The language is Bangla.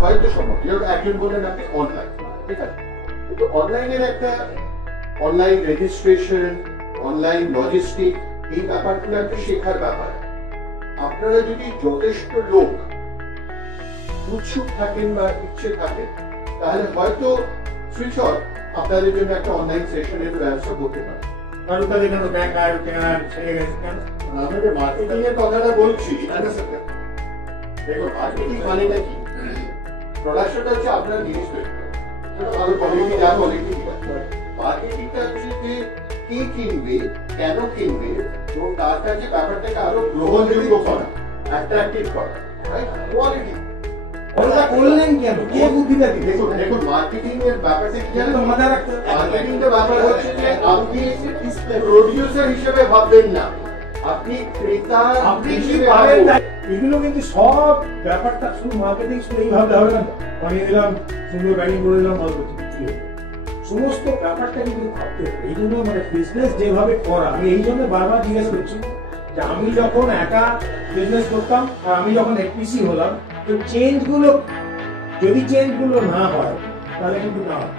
হয়তো সম্ভব, যেহেতু একজন বললেন আপনি অনলাইন, ঠিক আছে, কিন্তু অনলাইনের একটা অনলাইন রেজিস্ট্রেশন, অনলাইন লজিস্টিক, এই ব্যাপারগুলো একটা শেখার ব্যাপার। আপনারা যদি যথেষ্ট লোক উৎসুক থাকেন বা ইচ্ছে থাকেন, তাহলে হয়তো সুইচ অফ আপনাদের জন্য একটা অনলাইন সেশনের ব্যবস্থা করতে পারে। কারণ তাদের কেন বেকার টেকার ছেড়ে গেছে কেন? আমি যে মার্কেটিং এর কথাটা বলছি, দেখুন মার্কেটিং মানেটা কি? প্রোডাকশনটা হচ্ছে আপনার জিনিস তৈরি করা, ভালো কোয়ালিটি যা কোয়ালিটি। মার্কেটিংটা হচ্ছে যে কে কিনবে, কেন কিনবে, এবং তার কাছে ব্যাপারটাকে আরো গ্রহণযোগ্য করা, অ্যাট্রাক্টিভ করা, কোয়ালিটি। করলেন কেন? কে বুদ্ধিটা দিল? দেখুন মার্কেটিং এর ব্যাপারটা কি জানেন? মার্কেটিং এর ব্যাপার হচ্ছে যে আপনি প্রোডিউসার হিসেবে ভাববেন না, আপনি ক্রেতা, আপনি কি পারেন না? এগুলো কিন্তু সব ব্যাপারটা শুধু মার্কেটিং শুধু এইভাবে হবে না। বানিয়ে দিলাম, সুন্দর ব্যাটিং করে দিলাম, ভালো করছি, সমস্ত ব্যাপারটা কিন্তু ভাবতে হবে। এই জন্য মানে বিজনেস যেভাবে করা, আমি এই জন্য বারবার জিজ্ঞেস করছি যে আমি যখন একা বিজনেস করতাম আর আমি যখন এফপিসি হলাম, তো চেঞ্জগুলো যদি চেঞ্জগুলো না হয় তাহলে কিন্তু না হয়।